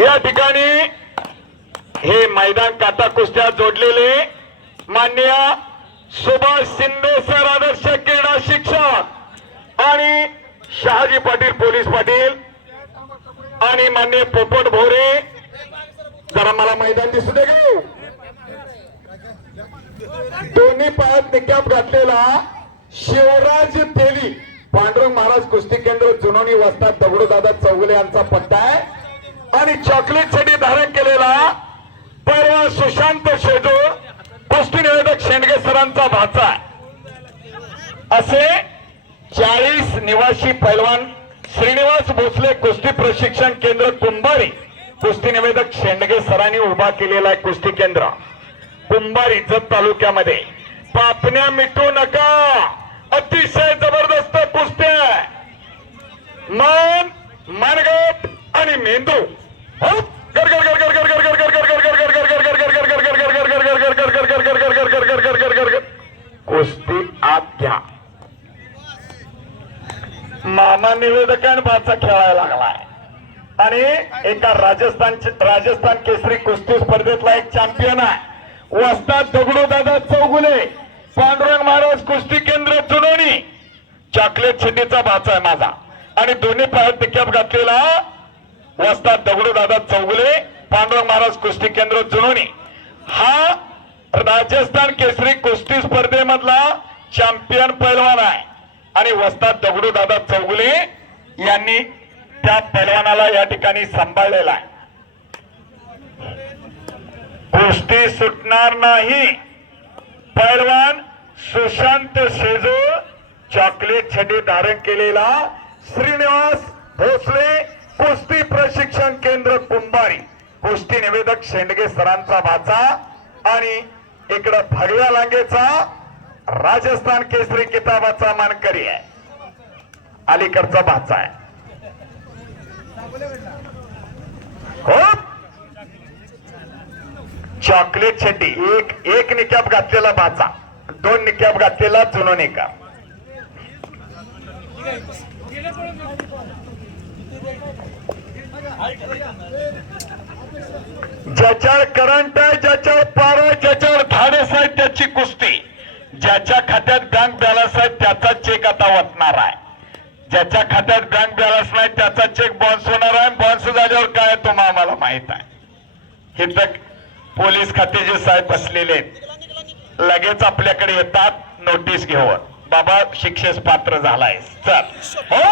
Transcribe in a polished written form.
या ठिकाणी हे मैदान काटा कुस्त्या जोडलेले माननीय सुभाष शिंदे सर आदर्श क्रीडा शिक्षक आणि शहाजी पाटील पोलीस पाटील आणि माननीय पोपट भोरे जरा मला मैदान दिसू दे गे दोन्ही पायात निकाप घातलेला शिवराज तेली पांडुरंग महाराज कुस्ती केंद्र जुनोनी वस्ताद दगडूदादा चौगुले यांचा पट्टा आहे आणि चॉकलेट साठी धारण केलेला परवा सुशांत शेजो कुस्ती निवेदक शेंडगे सरांचा भाचा असे 40 निवासी पैलवान श्रीनिवास भोसले कुस्ती प्रशिक्षण केंद्र कुंभारी कुस्ती निवेदक शेंडगे सरांनी उभा केलेला आहे कुस्ती केंद्र कुंभारी जत तालुक्यामध्ये पापण्या मिटू नका अतिशय जबरदस्त कुस्त्या मन मनगट आणि मेंदू कुस्ती आत घ्या मामा निवेदकांनी भाचा खेळायला लागलाय आणि एका राजस्थान केसरी कुस्ती स्पर्धेतला एक चॅम्पियन आहे वस्ताद दगडूदादा चौगुले पांडुरंग महाराज कुस्ती केंद्र जुनोनी चॉकलेट शिंदेचा भाचा आहे माझा आणि दोन्ही पायात टिक्याप घातलेला वस्ताद दगडूदादा चौगुले पांडुरंग महाराज कुस्ती केंद्र जुनोनी हा राजस्थान केसरी कुस्ती स्पर्धेमधला चॅम्पियन पैलवान आहे आणि वस्ताद दगडूदादा चौगुले यांनी त्या पैलवानाला या ठिकाणी सांभाळलेला आहे कुस्ती सुटणार नाही पैलवान सुशांत शेजो चॉकलेट छडी धारण केलेला श्रीनिवास भोसले कुस्ती प्रशिक्षण केंद्र कुंभारी कुस्ती निवेदक शेंडगे सरांचा भाचा आणि इकडं भगव्या लांगेचा राजस्थान केसरी किताबाचा मानकरी आहे अलीकडचा भाचा आहे हो चॉकलेट छड्डी एक निकाप घातलेला भाचा 2 निकाप घातलेला जुनो निकाप ज्याच्यावर करंट आहे ज्याच्यावर पार आहे ज्याच्यावर धाडस आहे त्याची कुस्ती ज्याच्या खात्यात बँक बॅलन्स आहे त्याचा चेक आता वतणार आहे ज्याच्या खात्यात बँक बॅलन्स नाही त्याचा चेक बाउन्स होणार आहे बाउन्स झाल्यावर काय तो आम्हाला माहित आहे हे तर पोलीस खात्याचे साहेब बसलेले लगेच आपल्याकडे येतात नोटीस घेऊन बाबा शिक्षेस पात्र झालाय चल हो